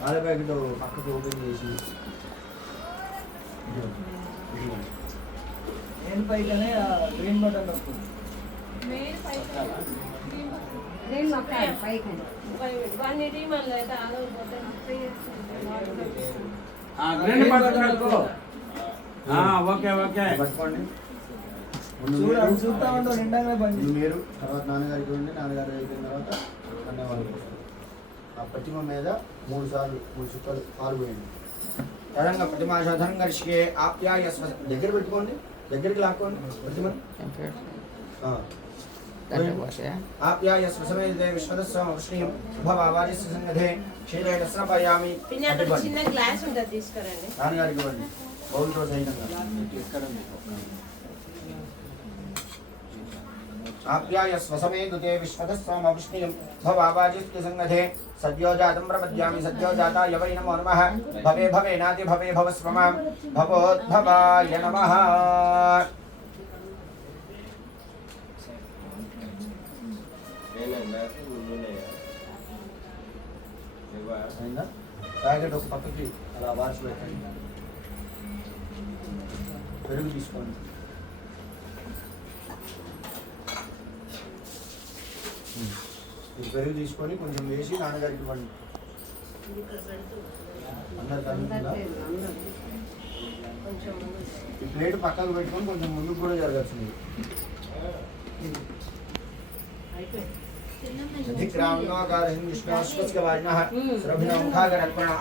పాల ప్యాకెట్ పక్కకు ఓపెన్ చేసి నేను పైకనే గ్రీన్ బటన్ నొక్కు. గ్రీన్ నొక్కాలి పైకని. గ్రీన్ బటన్ నొక్కు. ఓకే ఓకే పట్టుకోండి. చూస్తా ఉంటావు నిండాగా బండి. మీరు తర్వాత నాన్నగారికి ఉండి నాన్నగారు అయిపోయిన తర్వాత అన్నవాళ్ళు ఆ ప్రతిమ మీద 3 సార్లు 3 చుక్కలు పాలు పోయండి. తరంగ ప్రతిమాశాధనం గడిచికే ఆప్యాయ దగ్గర పెట్టుకోండి, దగ్గరికి లాక్కోండి ప్రతిమని. ఆప్యాయ స్వసమేదే విశ్వదస్వం శ్రీం భవావాజస్య సంగధే క్షీరేణ స్నాపయామి. చిన్న గ్లాస్ ఉంటుంది తీసుకురండి. నాన్నగారికి ఇవ్వండి బౌల్తో సైతంగా. ఆప్యాయ స్వసమేదుతే విశ్వదస్వం అవృష్ణీయం భవావాజస్య సంగధే సద్యోజాతం ప్రపద్యామి సద్యోజాతాయ వై నమో నమః. భవే భవే నాతి భవే భవస్వమాం భవోద్భవాయ నమః. ప్యాకెట్ ఒక పక్కకి అలా వార్చి పెట్టండి. పెరుగు తీసుకోండి. పెరుగు తీసుకొని కొంచెం వేసి నాన్నగారికి ఇవ్వండి. అందరికి అందుతుందా? ఈ ప్లేట్ పక్కకు పెట్టుకొని కొంచెం ముందుకు కూడా జరగచ్చు. మీరు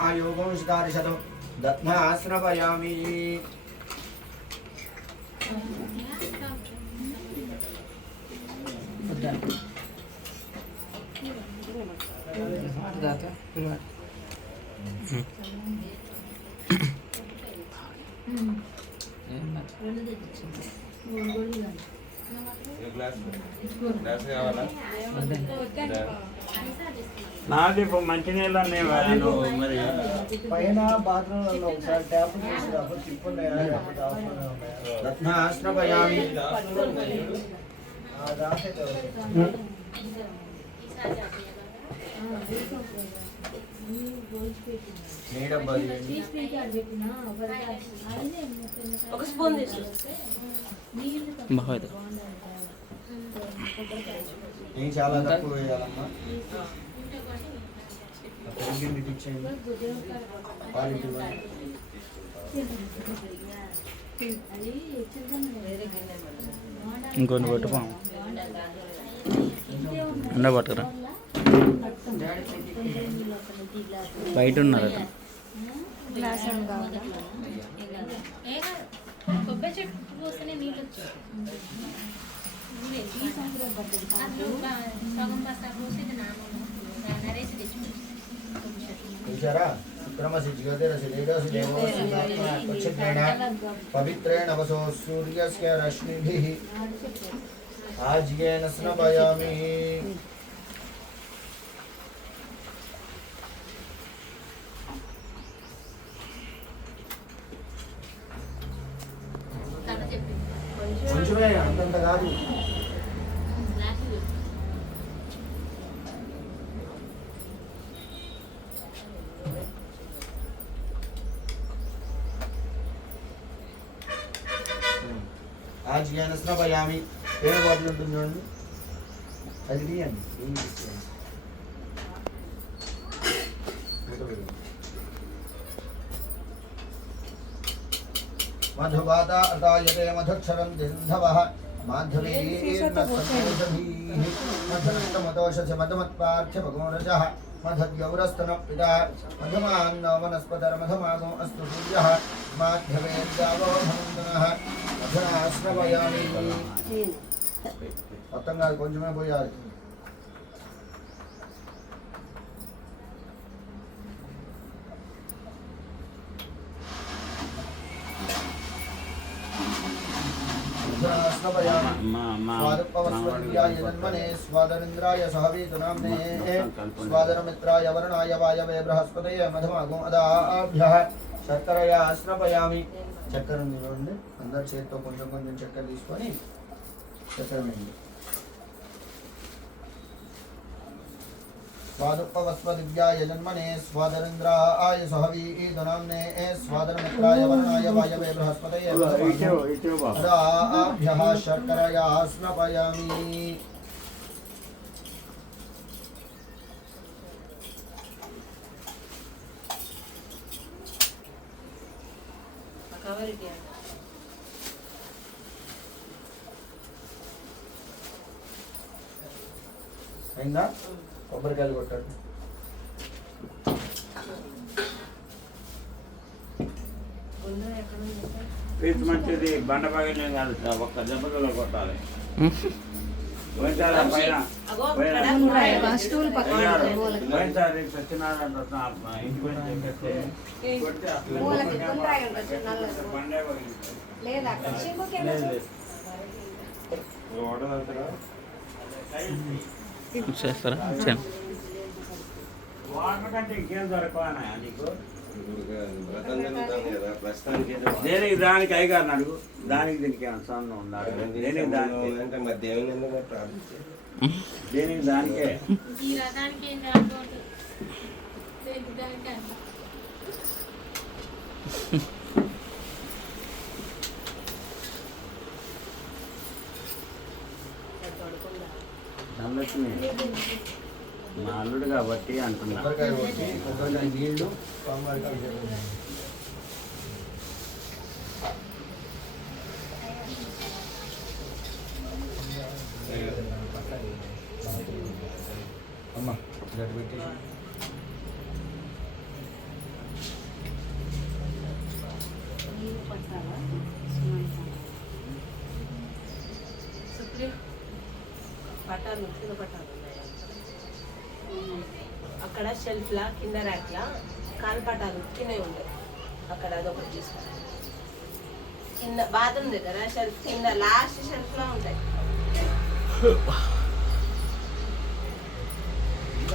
ఆయోగం దత్నాశ్రవయామి. నాది మంచినీళ్ళు అన్నీ మరి పైన బాత్రూంలో ఒకసారి ట్యాప్ చేసి అప్పుడు తిప్పున్నాయా రత్నాశ్రవయామి. ఒక స్పూన్ తీసు. నేను చాలా తక్కువ వేయాలమ్మా. పెరిగింది ఇచ్చేయండి. క్వాలిటీ ఇంకొన్ని పట్టుకో ఉండ పట్టుకురా బయట ఉన్నారట. కొబ్బరి చెట్టు పోస్తేనే నీళ్ళు వచ్చాయి. సగం బస్తా పోసి నరేసి తెచ్చి పవిత్రేణ వసో సూర్యస్య రశ్మిభిః ఆజ్యేన స్నపయామి. కొంచెమే, అంతంత కాదు. ఆజ్ఞాన స్నపయామి. ఏ బాటిల్ ఉంటుంది చూడండి, అది తీయండి. మధువాత అతాయతే మధుక్షరం దింధవః మాధవీర్నసమోషధీః మధునష్టమతోషసి మధుమత్పార్థ్య భగోరజః మధద్యౌరస్తనః మధుమాన్నో వనస్పతిర్మధుమాగో అస్తు సూర్యః మాధవేర్యావో భవంతునః మధునాశ్రవయామి. మొత్తం కాదు, కొంచెమే పోయాలి. स्वादरिन्द्राय सहवीतुनाम्ने स्वादरमित्राय वरुणाय वायवे बृहस्पतये मधुमागो अदाभ्यः शर्करया स्नपयामि. చక్కెర నిలవండి. అందరి చేతితో కొంచెం కొంచెం చక్కెర తీసుకొని చక్కెర వేయండి. स्वादुपवस्वदिव्याय जन्मने स्वादरेन्द्राय सहवीदनाम्ने स्वादरमित्राय वर्णाय वायवे बृहस्पतये अदाभ्यः शर्करया स्नपयामि కవర్ ఇది అయిందా కొబ్బరికాయలు కొట్టాడు గుండె ఎక్కడ ఉంది పీచు మంచిది బండ పగిలిన కాదు సార్, ఒక్క దెబ్బలో కొట్టాలి. పోయినసారి పైన అగో పోయిన- ఇక్కడ కూడా స్టూల్ పక్కన పోయినసారి సత్యనారాయణ ఇంటి పైన చెప్పేస్తే కొడితే అసలు మూలకి గుండ్రాయి ఉండొచ్చు, నల్లది. బండే పగిలింది. లేదా సింగుకి లేదు, లేదు. చేస్తారా వచ్చాను. వాటర్ కంటే ఇంకేం దొరకవానా నీకు? వ్రతం జరుగుతుంది కదా ప్రస్తుతానికి ఏదో దేనికి దానికి అయ్యగారిని అడుగు, దానికి దీనికి ఏమైనా సంబంధం ఉందా? దేనికి దానికి, అంటే మరి దేవుని ఎందుకు ప్రార్థించారు? దేనికి దానికే. ఈ రథానికి ఏం రాకపోతే దానికి అంట నల్లొచ్చింది మా అల్లుడు కాబట్టి అంటున్నా. కొబ్బరికాయ కొట్టి కొబ్బరికాయ నీళ్లు స్వామివారికి అభిషేకం చేయాలి. అమ్మ గట్టి పెట్టేసి నీళ్ళు పట్టాలా సుప్రీం పట్టాలు కింద పట్టాలు ఉన్నాయి అక్కడ షెల్ఫ్ లా కింద ర్యాక్ లా కాలు పట్టాలు ఉత్తినే ఉండవు అక్కడ అదొకటి తీసుకో కింద బాత్రూమ్ దగ్గర షెల్ఫ్ కింద లాస్ట్ షెల్ఫ్ లో ఉంటాయి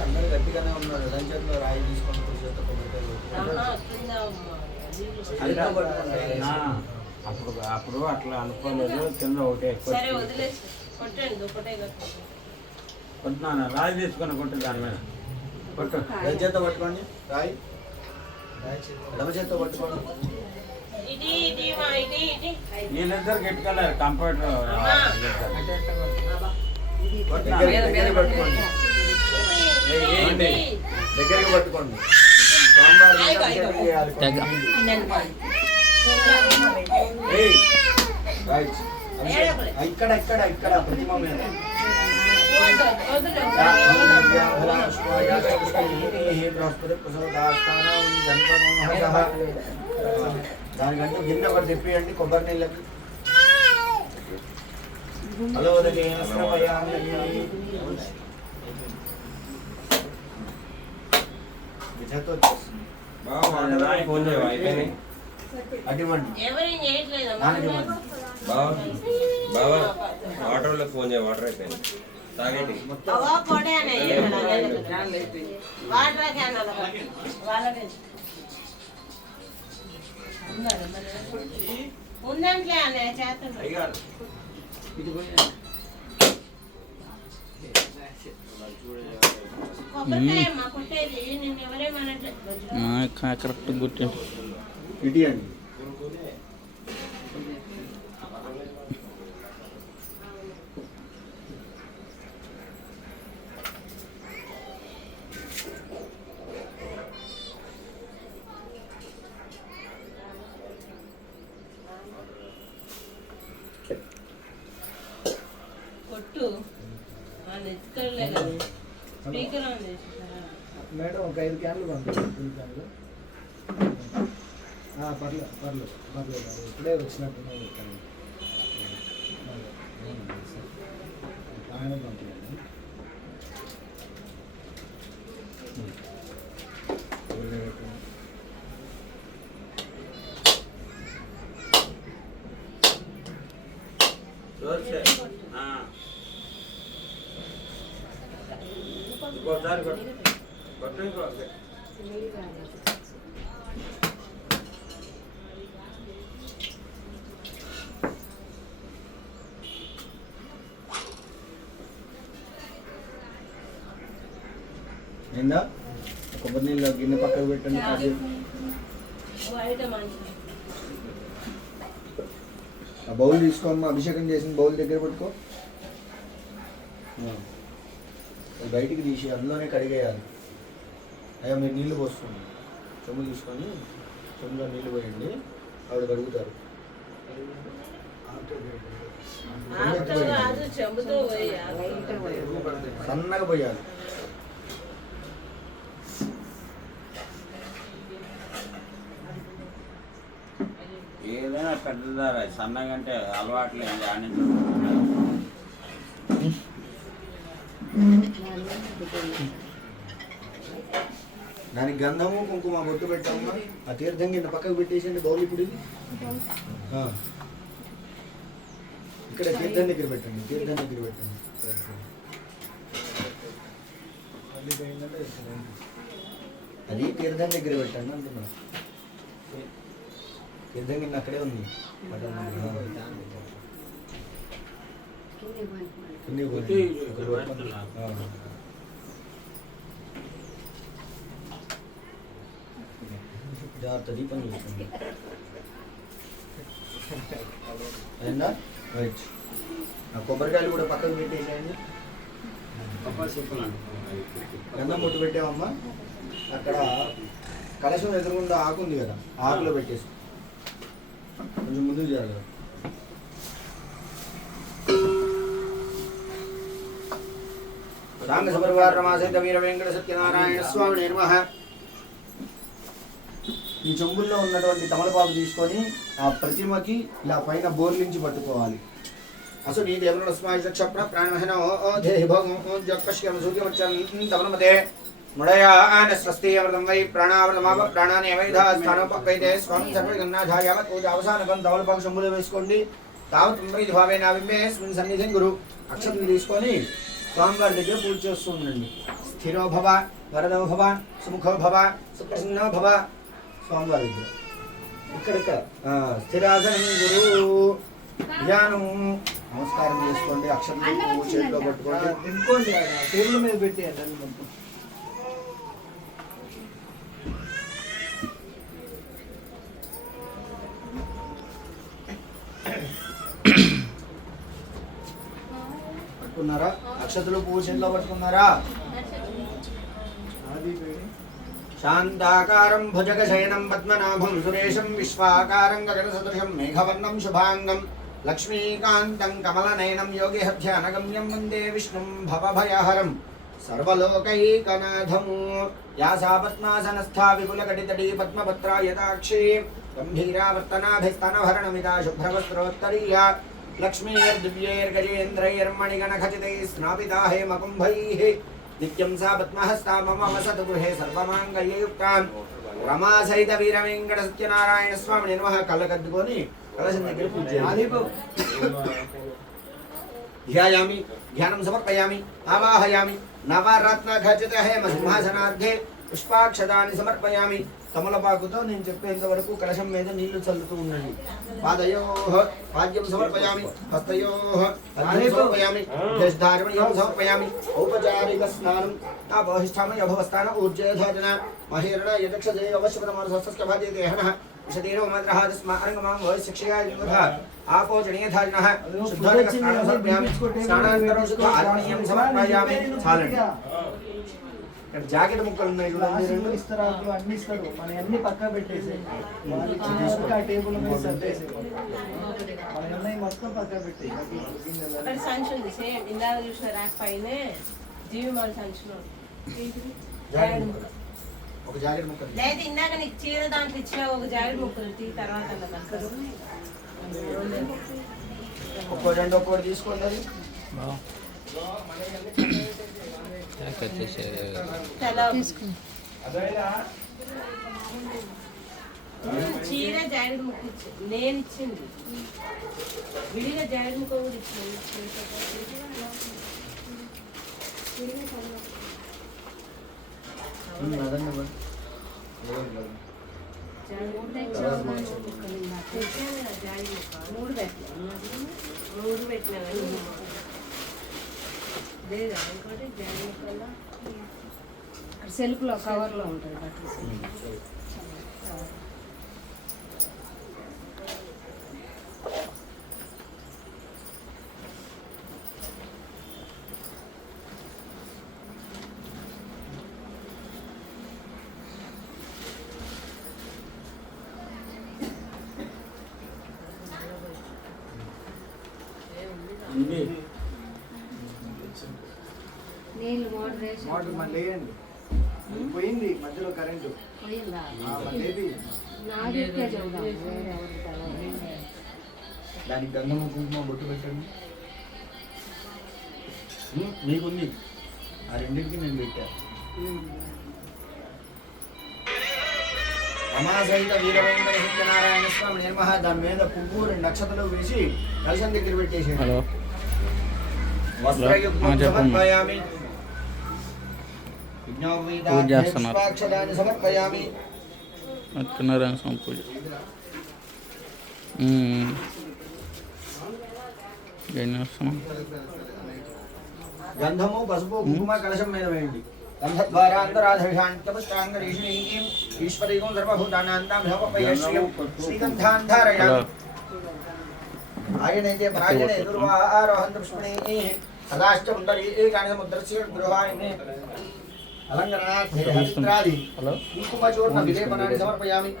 అందరూ గట్టిగానే ఉన్నారు. లంచ్ చేతిలో రాయి తీసుకొని చేత కొబ్బరికాయ కొట్టి ఆహా, కింద అంటే నీళ్ళు ఆ, అప్పుడు అప్పుడు అట్లా అనుకోలేదు. కింద ఒకటి ఎక్కువ సరే వదిలేసి కొట్టండి ఒకటే కదా కొట్టున్నాను. రాయి తీసుకొని కొట్టు దాని మీద కొట్టు. లంచ్ చేత పట్టుకోండి రాయి ఎడమ చేత్తో పట్టుకోండి. ఇటీ ఇటీ మా ఇటీ ఇటీ వీళ్ళిద్దరు గెట్టుకెళ్ళారు కంప్యూటర్ దగ్గరికి పట్టుకోండి. ఇటీ దగ్గరికి పట్టుకోండి. స్వామివారికి అభిషేకం చేయాలి. తెగ. ఏయ్, రైట్. ఇక్కడ ఇక్కడ ఇక్కడ ప్రతిమ మీద దానికంటూ గిన్నె ఒకటి తెప్పియండి కొబ్బరి నీళ్ళకి. హలో బాగా ఫోన్ చేయవా అయిపోయినాయి అటువంటి ఎవరేం చేయట్లేదు బావా బావా వాటర్ వాళ్ళకి ఫోన్ చేయ వాటర్ అయిపోయింది తాగండి అవా పొడే అనే వాటర్ క్యాన్ వాళ్ళకి ఉందంట్లే అనే చేస్తుంటారు కొబ్బరికాయ అమ్మా కొట్టేది నేను ఎవరేమనట్లేదు కరెక్ట్ గుర్తు. ఇటీ అండి. కొట్టు ఎత్తుకోలే కదా స్పీకర్ ఆన్ చేసేసారా మేడం ఒక 5 క్యాన్లు పంపించండి. క్యాన్లు పర్లేదు పర్లేదు పర్లేదు అది ఇప్పుడే వచ్చినట్టున్నా చెప్తాను. ఆయన పంపించండి. ఇంకోసారి కొట్టు కొట్టు ఇంకో అయిందా? కొబ్బరి నీళ్ళు గిన్నె పక్కకు పెట్టండి. బయట మంచి ఆ బౌల్ తీసుకోమ్మా, అభిషేకం చేసిన బౌల్ దగ్గర పెట్టుకో. అది బయటికి తీసి అందులోనే కడిగేయాలి. అయ్యా మీరు నీళ్ళు పోసుకోండి, చెంబు తీసుకొని చెంబులో నీళ్ళు పోయండి, ఆవిడ కడుగుతారు. చెంబుతో సన్నగా పోయాలి. ఏదైనా పెద్దదారా సన్నగా అంటే అలవాట్లు ఏం కానీ దానికి గంధము కుంకుమ బొట్టు పెట్టామా. ఆ తీర్థం కింద పక్కకు పెట్టేసండి బౌల్. ఇప్పుడు ఇది ఇక్కడ తీర్థం దగ్గర పెట్టండి, తీర్థం దగ్గర పెట్టండి. అది తీర్థం దగ్గర పెట్టండి అంటున్నా. తీర్థం కింద అక్కడే ఉంది. కిందికి పోయి ఇక్కడ పెట్టండి. జాగ్రత్త దీపం చూసుకోండి. అయిందా? రైట్. ఆ కొబ్బరికాయలు కూడా పక్కకు పెట్టేసేయండి. గంధం ముట్టు పెట్టామమ్మా. అక్కడ కలశం ఎదురుగుండా ఆకు ఉంది కదా, ఆకులో పెట్టేసి కొంచెం ముందుకు జరగదు. సాంగ సపరివార రమాసైత వీర వెంకట సత్యనారాయణ స్వామి నిర్మహ. ఈ చెంబుల్లో ఉన్నటువంటి తమలపాకు తీసుకొని ఆ ప్రతిమకి ఇలా పైన బోర్లించి పట్టుకోవాలి. అసలు నీ దేవుడు స్మాక్షప్ర ప్రాణమహన దేహి భోగం జపశ్యం సూర్యవచ్చం తమనమతే ముడయాన స్వస్తి అమృతం వై ప్రాణామృతమావ ప్రాణాన్ని అవైధా స్థానోపైతే స్వామి సర్వగన్నాథాయావత్ పూజ అవసానకం తమలపాకు చెంబులో వేసుకోండి. తావత్ ప్రీతి భావేన బింబేస్మిన్ సన్నిధిం గురు. అక్షరం తీసుకొని స్వామివారి దగ్గర పూజ చేస్తూ ఉండండి. స్థిరో భవ, వరదో భవ, సుముఖో భవ, సుప్రసన్నో భవ. స్వామివారి దగ్గర ఇక్కడిక్కడ స్థిరాసనం గురు ధ్యానం నమస్కారం చేసుకోండి. అక్షరం చేతిలో పట్టుకోండి. ఇంకోండి టేబుల్ మీద పెట్టేయండి అన్ని మొత్తం. పట్టుకున్నారా? అక్షతలు పువ్వు చేతిలో పట్టుకున్నారా? శాంతాకారం భుజగశయనం పద్మనాభం సురేశం విశ్వాకారం గగనసదృశం మేఘవర్ణం శుభాంగం లక్ష్మీకాంతం కమలనయనం యోగిహధ్యానగమ్యం వందే విష్ణుం భవభయహరం సర్వలోకైకనాథము. యాసా పద్మాసనస్థా విపులకటితటీ పద్మపత్రాయతాక్షీ గంభీరావర్తనాభిస్తనభరణమిదా శుభ్రవస్త్రోత్తరీయా లక్ష్మీర్దివ్యైర్గజేంద్రైర్మణిగణఖచితైः స్నాపితా హేమకుంభైः నిత్యం సా పద్మహస్తా మమ వసతు గృహే సర్వమాంగళ్యయుక్తాం. రమా సహిత వీర వెంకట సత్యనారాయణ స్వామి నిర్మహ. కళ్ళకద్దుకొని కలశం దగ్గర పూజ చేయాలి. ధ్యాయామి, ధ్యానం సమర్పయామి, ఆవాహయామి. నవరత్న ఖచిత హేమ సింహాసనార్థే పుష్పాక్షదాన్ని సమర్పయామి. తమలపాకుతో నేను చెప్పేంత వరకు కలశం మీద నీళ్లు చల్లుతూ ఉండండి. పాదయోః పాద్యం సమర్పయామి, హస్తయోః అర్ఘ్యం సమర్పయామి, జ్యేష్ఠార్పణ్యం సమర్పయామి. ఔపచారిక స్నానం ఆపోహిష్టామయ భవస్థాన ఊర్జేధాజన మహేరణ యదక్షదే అవశ్యపదమానసస్య భాజేదేహనః విశదేన మద్రహాదస్మా అరంగమాం వయశిక్షయాయ యుగః ఆపోజనీయధాజనః శుద్ధోదక స్నానం సమర్పయామి. స్నానానంతరం శుద్ధ ఆర్పణ్యం సమర్పయామి. చాలండి. ఇక్కడ జాకెట్ ముక్కలు ఉన్నాయి చూడండి. ఇస్తారు అన్ని ఇస్తారు. మన అన్ని పక్క పెట్టేసి ఆ టేబుల్ మీద సర్దేసి మన అన్నీ మొత్తం పక్క పెట్టేసి అక్కడ సంచి ఉంది సేమ్ ఇందాక చూసిన ర్యాక్ పైనే జీవి మన సంచిలో ఒక జాకెట్ ముక్క లేదు. ఇందాక నీకు చీర దాంట్లో ఇచ్చిన ఒక జాకెట్ ముక్కలు తీ తర్వాత ఒక్కటి రెండు ఒక్కటి తీసుకోండి. అది చీర జాకెట్ ముక్క ఇచ్చి నేను ఇచ్చింది విడిగా జాకెట్ ముక్క కూడా ఇచ్చింది. మూడు పెట్టినా లేదా ఇంకోటి జాకెట్ ముక్కల్లో సెల్ఫ్లో కవర్లో ఉంటుంది బట్టలు నీళ్ళు మోటర్ వేసి మోటార్ మళ్ళీ వేయండి. పోయింది మధ్యలో కరెంటు. పోయిందా మళ్ళీ వేపి. నాకే చెబుదాం వేరే ఎవరికి తెలవదు. దానికి గంధము కుంకుమ బొట్టు పెట్టండి. మీకుంది ఆ రెండింటికి నేను పెట్టా. రమాసహిత వీరవేంద్ర సత్యనారాయణ స్వామి నిర్మహ దాని మీద పువ్వు 2 నక్షత్రాలు వేసి కలశం దగ్గర పెట్టేసి హలో వస్త్రయుగ్మం చెప్పండి. సమర్పయామి. పూజ చేస్తున్నారు. విజ్ఞాపవేదాక్షదాన్ని సమర్పయామి. సత్యనారాయణ స్వామి పూజ. ఏం చేస్తున్నాం? గంధము పసుపు కుంకుమ కలశం మీద వేయండి. గంధద్వారా అంతరాధర్షాంతపుష్టాంగరీషిణీం ఈశ్వరీగం సర్వభూతానాంతాం సమర్పయశ్రియం శ్రీగంధాంధారయామి. ఆయనైతే పరాయణే దుర్వారోహంత పుష్పణే సదాశ్చ ముందరీ ఏకాని సముద్రస్య గృహాయనే అలంకరణార్థి కుంకుమచూర్ణ విలేపనాన్ని సమర్పయామి.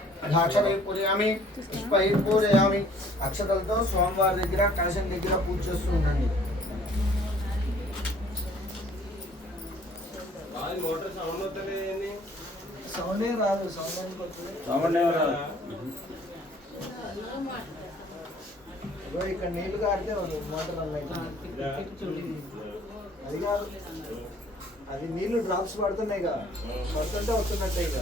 అక్షతై పూజయామి, పుష్పై పూజయామి. అక్షతలతో స్వామివారి దగ్గర కలశం దగ్గర పూజ చేస్తూ ఉండండి. మోటార్ సౌండ్ వస్తలేదు. సౌండే రాదు. సౌండ్ ఎందుకు వస్తుంది? ఇదిగో ఇక్కడ నీళ్లు కారితే మోటార్ అలా అవుతుంది. అది కాదు, అది నీళ్లు డ్రాప్స్ పడుతున్నాయి కదా, పడుతుంటే వస్తున్నట్టే ఇక.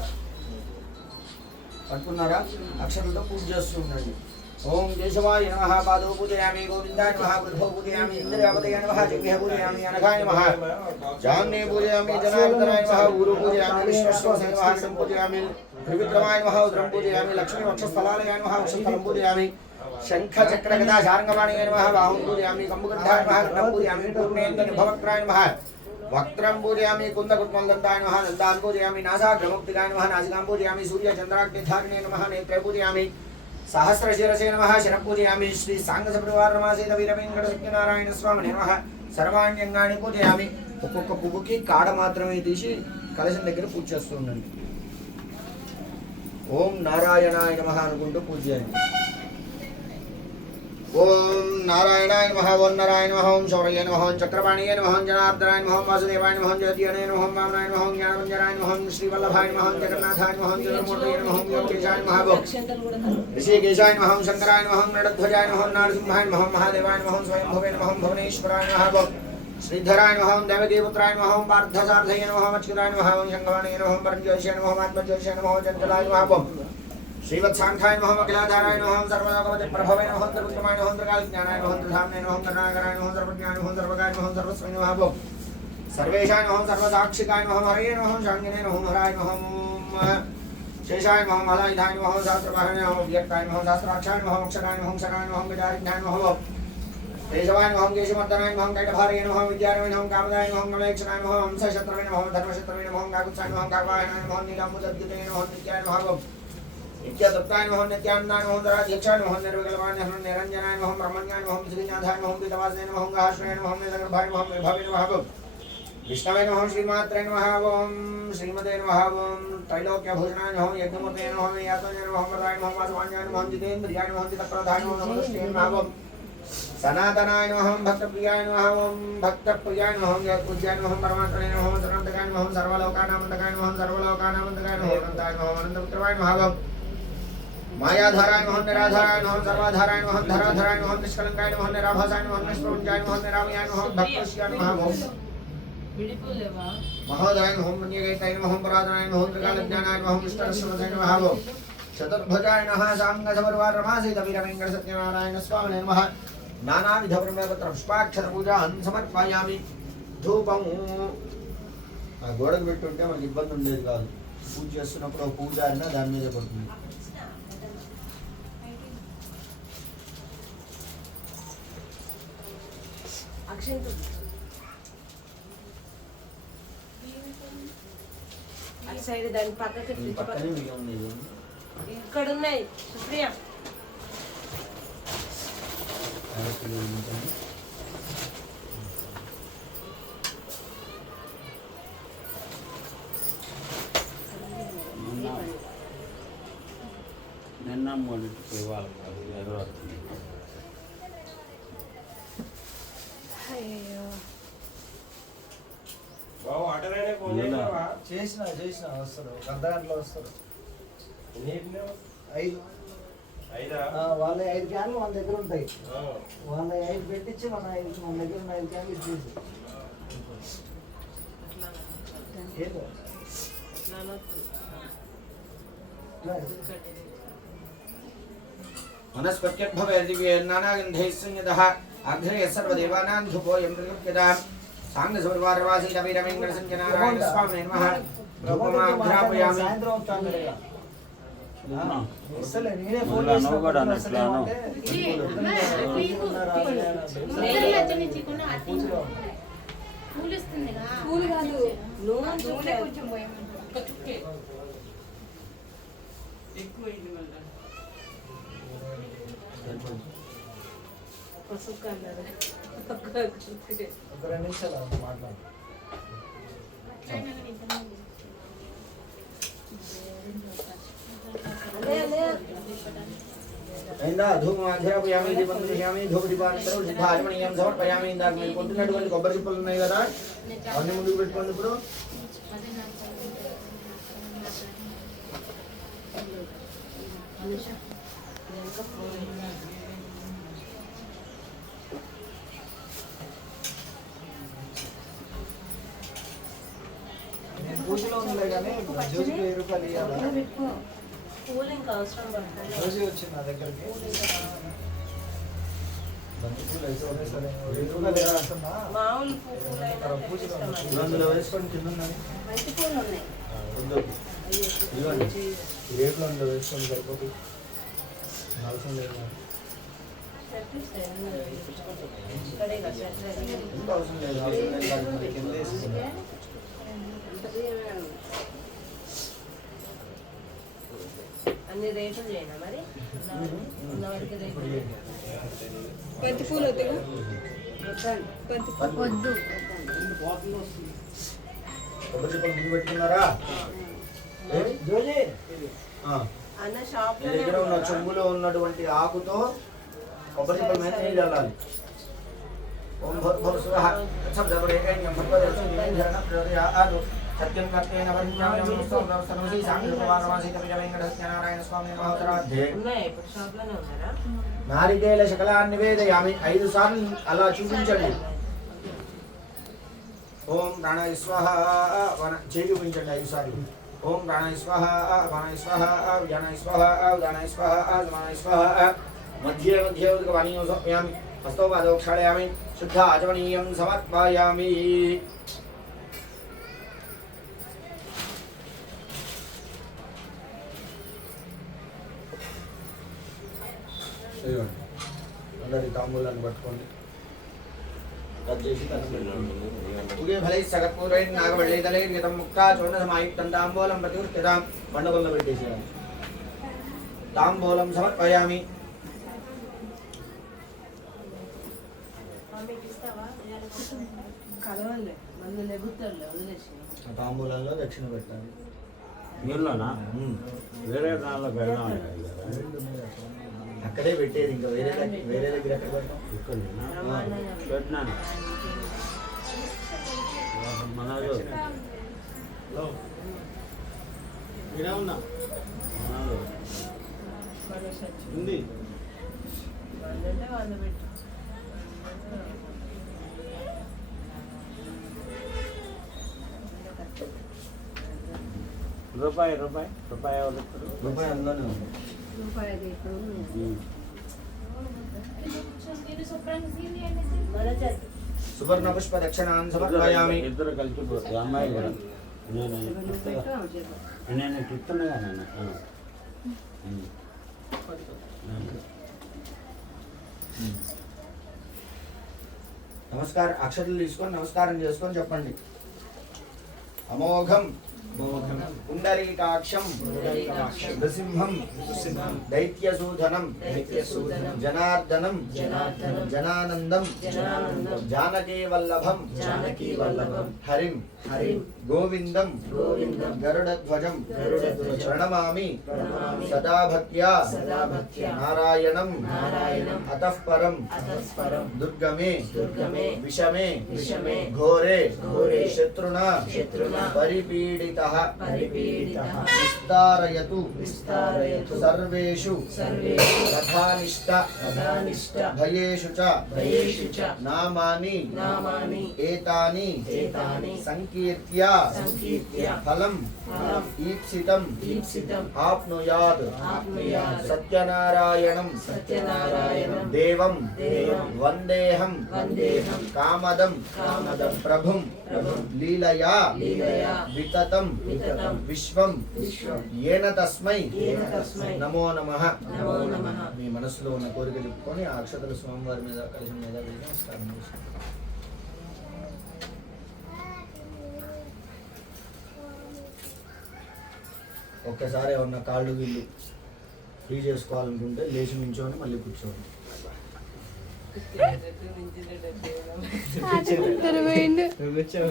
పట్టుకున్నారా? అక్షరాలతో పూజ చేస్తూ ఉండండి. ఓం కేశవాయ నమః పాదో పూజయామి, గోవిందాయ నమః వృద్ధో పూజయామి, ఇంద్రయాపతయ నమః జిహ్వే పూజయామి, అనఘాయ నమః జాన్నే పూజయామి, జనార్దనాయ నమః ఊరు పూజయామి, విశ్వశ్వాసాయ నమః ఇదం పూజయామి, త్రివిక్రమాయ నమః ఉదరం పూజయామి, లక్ష్మీ వక్షస్థలాలయాయ నమః వక్షస్థలం పూజయామి, శంఖ చక్ర గదా శార్ంగపాణియాయ నమః బాహుం పూజయామి, కంబుగంధాయ నమః గంధం పూజయామి, పూర్ణేంద్ర నిభవక్రాయ నమః వక్త్రం పూజయామి, కుందకుట్మల్దంతాయ నమః దంతాన్ పూజయామి, నాసాగ్రముక్తికాయ నమః నాసికాం పూజయామి, సూర్య చంద్రాగ్నిధారిణే నమః నేత్రే పూజయామి, సహస్రశిరసే నమః శిరం పూజయామి, శ్రీ సాంగసపరివార రమాసేత వీరవేంకట సత్యనారాయణ స్వామి నమః సర్వాణ్యంగాని పూజయామి. ఒక్కొక్క పువ్వుకి కాడ మాత్రమే తీసి కలశం దగ్గర పూజ చేస్తూ ఉండండి. ఓం నారాయణాయ నమః అనుకుంటూ పూజ చేయండి. ఓం నారాయణాయ నమః, ఓం నారాయణ నమః, ఓం శౌర్యాయ నమః, ఓం చక్రపాణియే నమః, ఓం జనార్దనాయ నమః, ఓం వాసుదేవాయ నమః, ఓం జగదీయనే నమః, ఓం వామనాయ నమః, ఓం జ్ఞానమంజనాయ నమః, ఓం శ్రీవల్లభాయ నమః, ఓం జగన్నాథాయ నమః, ఓం జగన్మూర్తయే నమః, ఓం యోగేశాయ నమః, ఓం ఋషికేశాయ నమః, ఓం శంకరాయ నమః, ఓం నడధ్వజాయ నమః, ఓం నారసింహాయ నమః, ఓం మహాదేవాయ నమః, ఓం స్వయంభువే నమః, ఓం భువనేశ్వరాయ నమః, ఓం శ్రీధరాయ నమః, ఓం దేవకీపుత్రాయ నమః, ఓం పార్థసారథయ నమః, ఓం అచ్యుతాయ నమః, ఓం శంఖవాణయ నమః, ఓం పరంజ్యోతిషాయ నమః, ఓం ఆత్మజ్యోతిషాయ నమః, ఓం చంచలాయ నమః, ఓం శ్రీవత్సాంఖాయ నమః, అఖిలాధారాయ నమః, ఓం సర్వలోకవతి ప్రభవే నమః, ఓం త్రివిక్రమాయ నమః, ఓం త్రికాలజ్ఞానాయ నమః, ఓం త్రిధామ్నే నమః, ఓం కరుణాకరాయ నమః, ఓం సర్వజ్ఞాయ నమః, ఓం సర్వగాయ నమః, ఓం సర్వస్వై నమః, ఓం సర్వేశాయ నమః, ఓం సర్వసాక్షికాయ నమః, హరయే నమః, ఓం శాంగినే నమః, ఓం హరాయ నమః, ఓం శేషాయ నమః, మలాయుధాయ నమః, ఓం సహస్రపాహనే నమః, ఓం వ్యక్తాయ నమః, సహస్రాక్షాయ నమః, ఓం అక్షరాయ నమః, ఓం శరాయ నమః, ఓం గజారిజ్ఞాయ నమః, ఓం కేశవాయ నమః, ఓం కేశమర్దనాయ నమః, ఓం కైటభారయ నమః, ఓం విద్యారయ నమః, ఓం కామదాయ నమః, ఓం కమలేక్షణాయ నమః, ఓం శత్రవే నమః, ఓం ధర్మశత్రవే నమః, ఓం కాకుత్సాయ నమః, ఓం కాకవాహనాయ నమః, ఓం నీలాంబుదద్యుతే నమః, ఓం నిత్యాయ నమః, ఓం నిత్యదత్తాయ నమః, నిత్యానందాయ నమః, దరాధ్యక్షాయ నమః, నిర్వికల్పాయ నమః, నిరంజనాయ నమః, బ్రహ్మణ్యాయ నమః, శ్రీనాథాయ నమః, పీతవాసనాయ నమః, ఓం ఆశ్రయాయ నమః, నీలగర్భాయ నమః, విభవే నమః, ఓం విష్ణవే నమః, శ్రీమాత్రే నమః, ఓం శ్రీమతే నమః, ఓం త్రైలోక్యభూషణాయ నమః, యజ్ఞమూర్తయే నమః, యాతోజయ నమః, వరదాయ నమః, వాసవాన్యాయ నమః, జితేంద్రియాయ నమః, చిత్తప్రదాయ నమః, నమస్తే నమః, ఓం సనాతనాయ నమః, భక్తప్రియాయ నమః, ఓం భక్తప్రియాయ నమః, పూజ్యాయ నమః, పరమాత్మనే నమః, సర్వంతకాయ నమః, సర్వలోకానామంతకాయ నమః, సర్వలోకానామంతకాయ నమః, అనంతాయ నమః, అనంతపుత్రవాయ నమః, ఓం మాయాధారాయ నమః, నిరాధారాయ నమః, సర్వాధారాయ నమః, ధరాధారాయ నమః, నిష్కలంకాయ నమః, నిరాభాసాయ నమః, నిష్ప్రపంచాయ నమః, నిరామయాయ నమః, భక్తస్యాయ నమః, ఓం మహోదయాయ నమః, పుణ్యగీతాయ నమః, పరాధనాయ నమః, త్రికాలజ్ఞానాయ నమః, విష్ణురస్వసాయ నమః, ఓం చతుర్భుజాయ నమః, సాంగసపరివార రమాసేత వీరవేంకట సత్యనారాయణ స్వామినే నమః. నానావిధ బ్రహ్మపత్ర పుష్పాక్షర పూజాన్ సమర్పయామి. ధూపము ఆ గోడకు పెట్టుంటే మనకి ఇబ్బంది ఉండేది కాదు. పూజ చేస్తున్నప్పుడు ఒక పూజ అయినా దాని మీదే పడుతుంది. అటు సైడ్ దాని పక్కకి ఫ్రిడ్జ్ పక్కనే పక్కన మిగిలి ఉంది ఇది. ఇక్కడ ఉన్నాయి సుప్రియ. అరకిలో ఉంటుంది. నిన్న మూడింటికి ఇవ్వాలి అది ఎదురవుతుంది. అయ్యో బాబు వాటర్ అయినా ఫోన్ చేసినావా? చేసిన వస్తారు ఒక అర్ధ గంటలో వస్తారు. ఎన్ని చెప్పినావు? 5 ఐదా? వాళ్ళ 5 క్యాన్లు మన దగ్గర ఉంటాయి. ఆ. వాళ్ళ 5 పెట్టించి మన దగ్గర ఉన్న 5 క్యాన్లు ఇచ్చేసి అట్లా ఏంటో అట్లా అనొద్దు. ఇట్లా. वनस्पत्यद्भवेर्दिव्येर्नानागन्धैः संयुतः अग्रे सर्वदेवानां धूपोऽयं प्रयुज्यताम् साङ्गसुरवारवासीरवीरवेङ्कटसञ्जनारायणस्वामिने नमः रूपमाघ्रापयामि సాయంత్రం వస్తాను అసలు నేనే ఫోన్ నువ్వు చేసిన కూడా అసలు అట్లా అను. ఏమంటే, మీకు పూజలో చేయకుండా పూలు ఇస్తుందిగా పూలు కాదు నూనె నూనె కొంచెం పోయాము. పసుపు అన్నారు. ఒక 2 నిమిషాలు మాట్లాడు. అయిందా ధూమాధ్యాపయామి దీపం దృశ్యామి ధూపదీపానంతరం సిద్ధాచమనీయం సమర్పయామి. ఇందాక మీరు కొట్టినటువంటి కొబ్బరి చిప్పలు ఉన్నాయి కదా అవన్నీ ముందుకు పెట్టుకోండి. ఇప్పుడు నేను పూజలో ఉందిలే కానీ జ్యోతికి 1000 రూపాయలు ఇవ్వాలి. పూలు ఇంకా అవసరం పడుతుంది. రోజు వచ్చింది నా దగ్గరికి. బంతి పూలు అయితే ఒకేసారి 1000 రూపాయలు ఇవ్వాలంటున్నా. మామూలు పూలైనా పూజలో తెప్పిస్తాం. అందులో వేసుకోండి కింద ఉన్నది బంతి పూలు ఉన్నాయి. వద్దు. ఇదిగోండి ఈ రేట్లో అందులో వేసుకోండి సరిపోతుంది. అవసరం లేదు నాకు. తెప్పిస్తాయి. ఇక్కడే కదా చెట్టు. ఎంత అవసరం లేదు కాదు. మరి కింద వేసుకోండి. అన్ని రేట్లు చేయనా మరి ఉన్న వరకు రేట్లు చేయండి. బంతి పూలు వద్దుగా బంతి పూలు వద్దు. కొబ్బరి చిప్పలు ముందు పెట్టుకున్నారా? జోజీ అన్న షాప్ మీ దగ్గర ఉన్న చెంబులో ఉన్నటువంటి ఆకుతో కొబ్బరి చిప్పల మీద నీళ్ళు వెళ్ళాలి. ఓం భూర్భువస్సువః తత్సవితుర్వరేణ్యం భర్గోదేవస్య సత్యం కర్తేన వరుణ్యామి సాంగవారవాసీతమిజవేంకటసత్యనారాయణ స్వామి నమః. ఉన్నాయి ఇప్పుడు షాప్ లోనే ఉన్నారా? నారికేళ శకలాన్ని నివేదయామి. 5 సార్లు అలా చూపించండి. ఓం ప్రాణాయ స్వాహ చేయి చూపించండి 5 సార్లు. ఓం ప్రాణాయ స్వాహ ప్రాణాయ స్వాహ వ్యానాయ స్వాహ వ్యానాయ స్వాహ సమానాయ స్వాహ. మధ్యే మధ్యే ఉదకవాణీయం సమర్పయామి. హస్తో పాదౌ క్షాళయామి. శుద్ధ ఆచమనీయం సమర్పయామి. అందరి తాంబూలాన్ని పట్టుకోండి. ఉగే ఫలై సగత్పూర్వై నాగవళ్ళిదలైర్యతం ముక్తా చూర్ణసమాయుక్తం తాంబూలం ప్రతివృత్యతాం. పండుగల్లో పెట్టేసేయాలి. తాంబూలం సమర్పయామి. కలవలే మళ్ళీ లెగుతారులే వదిలేసి. ఆ తాంబూలంలో దక్షిణ పెట్టాలి. నీళ్ళనా వేరే దానిలో పెడదాం అక్కడే పెట్టేది. ఇంకా వేరే దగ్గర ఎక్కడ పెడతాం? ఇక్కడ పెట్టినాను మనలో ఉన్నా మనలో ఉంది. వాళ్ళంటే వాళ్ళు పెట్టు. రూపాయి రూపాయి రూపాయి ఎవరు ఇస్తారు? రూపాయి అందులోనే ఉంది. రూపాయి దీపం నేను శుభ్రంగా సీని అంటే మన చేతి సువర్ణ పుష్ప దక్షిణాన్ని సమర్పయామి. ఇద్దరు కలిసిపోతుంది అమ్మాయి కూడా నేను ఇస్తున్నాగా నేను నమస్కారం అక్షతలు తీసుకొని నమస్కారం చేసుకొని చెప్పండి. అమోఘం పుండరీకాక్షం నృసింహం దైత్యసూదనం జనార్దనం జనానందం జానకీ వల్లభం హరిం గోవిందం గరుడధ్వజం ప్రణమామి సదా భక్త్యా నారాయణం అతః పరం దుర్గమే విషమే ఘోరే శత్రునా పరిపీడితః విస్తారయతు సర్వేషు రథానిష్ట భయేషు చ నామాని ఏతాని సంకీర్త్య ఫలం ఈప్సితం ఆప్నుయాత్ సత్యనారాయణం దేవం వందేహం కామదం ప్రభుం లీలయా వితతం విశ్వం ఏన తస్మై నమో నమః. మీ మనసులో ఉన్న కోరిక చెప్పుకొని ఆ అక్షతలు స్వామివారి మీద కలిసి మీద వేసి నమస్కారం చేసుకోండి. ఒక్కసారి ఏమన్నా కాళ్ళు వీళ్ళు ఫ్రీ చేసుకోవాలనుకుంటే లేచి నించోని మళ్ళీ కూర్చోండి. నువ్వు వచ్చావు